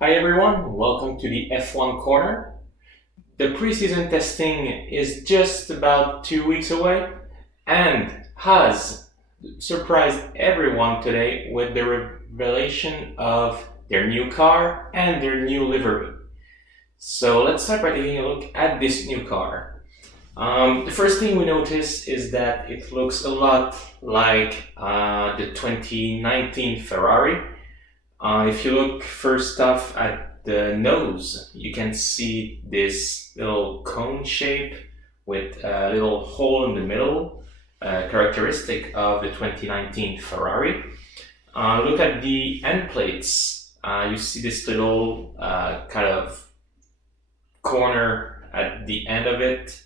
Hi everyone, welcome to the F1 Corner. The preseason testing is just about 2 weeks away, and Haas surprised everyone today with the revelation of their new car and their new livery. So let's start by taking a look at this new car. The first thing we notice is that it looks a lot like the 2019 Ferrari. If you look first off at the nose, you can see this little cone shape with a little hole in the middle, characteristic of the 2019 Ferrari. Look at the end plates. You see this little kind of corner at the end of it.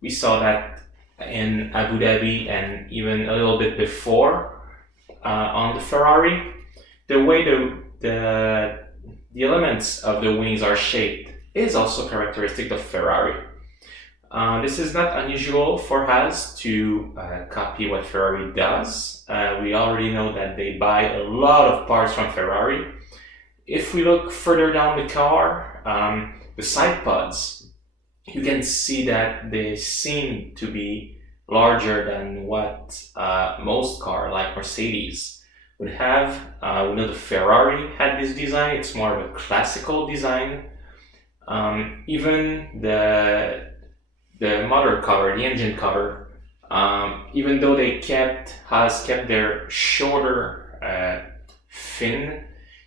We saw that in Abu Dhabi and even a little bit before on the Ferrari. The way the elements of the wings are shaped is also characteristic of Ferrari. This is not unusual for Haas to copy what Ferrari does. We already know that they buy a lot of parts from Ferrari. If we look further down the car, the side pods, you can see that they seem to be larger than what most cars like Mercedes would have. We know the Ferrari had this design. It's more of a classical design. Even the motor cover, the engine cover, even though Haas kept their shorter fin,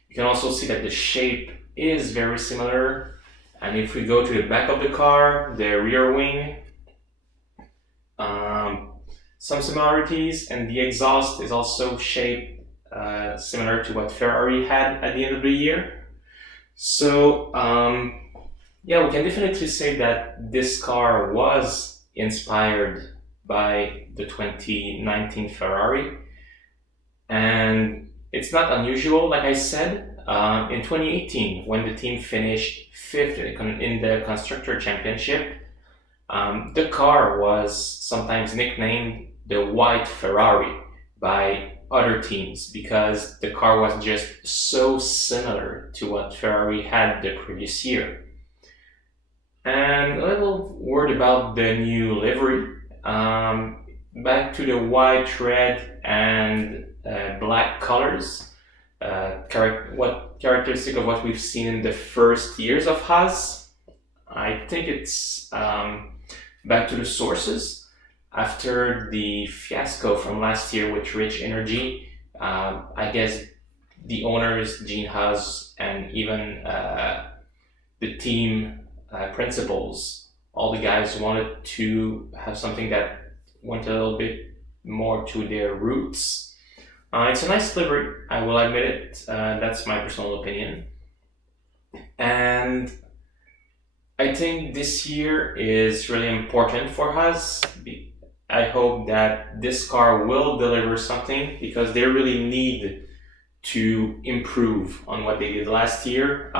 you can also see that the shape is very similar. And if we go to the back of the car, the rear wing, some similarities, and the exhaust is also shaped similar to what Ferrari had at the end of the year. So, we can definitely say that this car was inspired by the 2019 Ferrari. And it's not unusual, like I said. In 2018, when the team finished fifth in the Constructor Championship, the car was sometimes nicknamed the White Ferrari by other teams because the car was just so similar to what Ferrari had the previous year. And a little word about the new livery. Back to the white, red, and black colors. Characteristic of what we've seen in the first years of Haas. I think it's back to the sources. After the fiasco from last year with Rich Energy, I guess the owners, Gene Haas, and even the team principals, all the guys wanted to have something that went a little bit more to their roots. It's a nice livery, I will admit it. That's my personal opinion. And I think this year is really important for Haas. I hope that this car will deliver something because they really need to improve on what they did last year.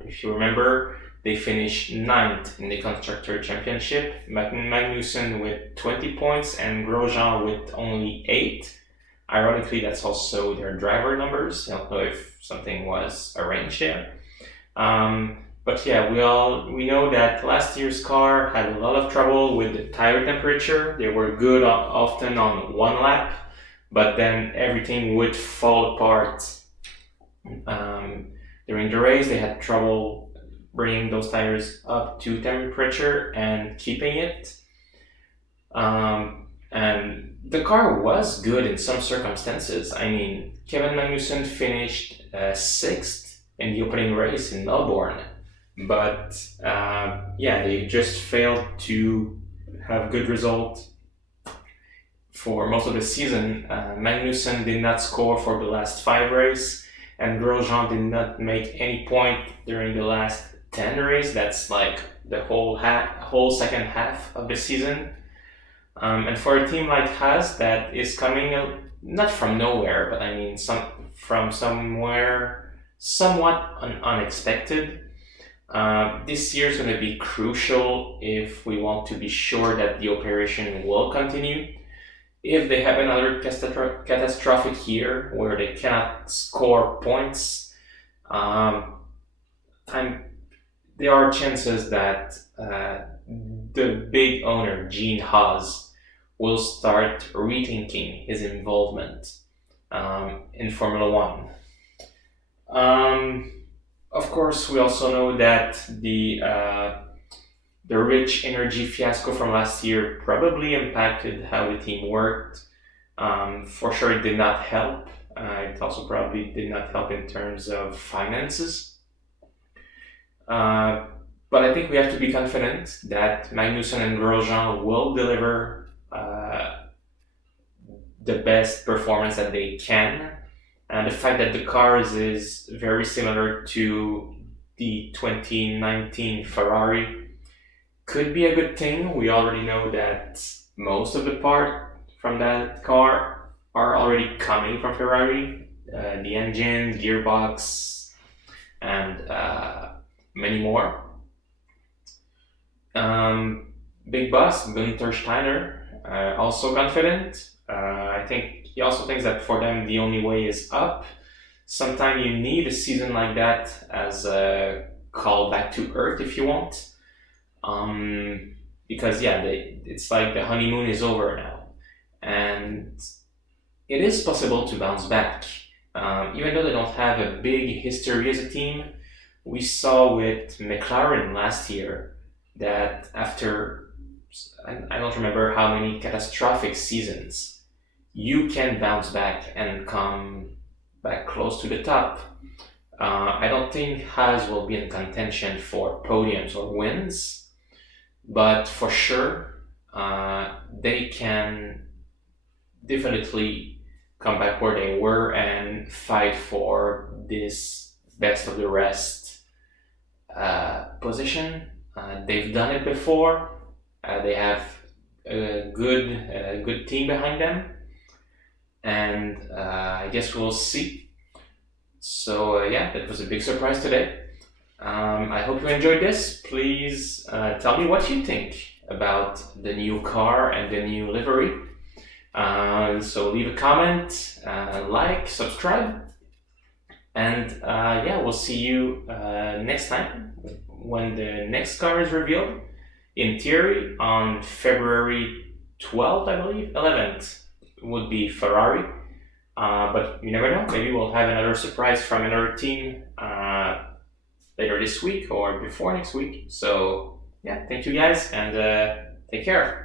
If you remember, they finished 9th in the Constructor Championship. Magnussen with 20 points and Grosjean with only 8. Ironically, that's also their driver numbers. I don't know if something was arranged there. But yeah, we know that last year's car had a lot of trouble with the tire temperature. They were good often on one lap, but then everything would fall apart. During the race, they had trouble bringing those tires up to temperature and keeping it. And the car was good in some circumstances. I mean, Kevin Magnussen finished 6th in the opening race in Melbourne. But they just failed to have good results for most of the season. Magnussen did not score for the last 5 races, and Grosjean did not make any point during the last 10 races. That's like the whole second half of the season. And for a team like Haas that is coming not from nowhere, but I mean from somewhere somewhat unexpected. This year is going to be crucial if we want to be sure that the operation will continue. If they have another catastrophic year where they cannot score points, Um, I'm, there are chances that the big owner, Gene Haas, will start rethinking his involvement in Formula One. Um, of course, we also know that the rich energy fiasco from last year probably impacted how the team worked. For sure, it did not help. It also probably did not help in terms of finances. Uh, but I think we have to be confident that Magnussen and Grosjean will deliver the best performance that they can. And the fact that the cars is very similar to the 2019 Ferrari could be a good thing. We already know that most of the part from that car are already coming from Ferrari. The engine, gearbox, and many more. Big boss Gunther Steiner also confident. I think he also thinks that for them the only way is up. Sometimes you need a season like that as a call back to earth if you want. Because yeah, it's like the honeymoon is over now, and it is possible to bounce back. Even though they don't have a big history as a team, we saw with McLaren last year that after I don't remember how many catastrophic seasons, you can bounce back and come back close to the top. I don't think Haas will be in contention for podiums or wins, but for sure, they can definitely come back where they were and fight for this best of the rest position. They've done it before. They have a good team behind them, and I guess we'll see. So yeah, that was a big surprise today. I hope you enjoyed this. Please tell me what you think about the new car and the new livery. So leave a comment, like, subscribe, and yeah, we'll see you next time when the next car is revealed. In theory, on February 12th, I believe, 11th would be Ferrari. But you never know, maybe we'll have another surprise from another team later this week or before next week. So, yeah, thank you guys and take care.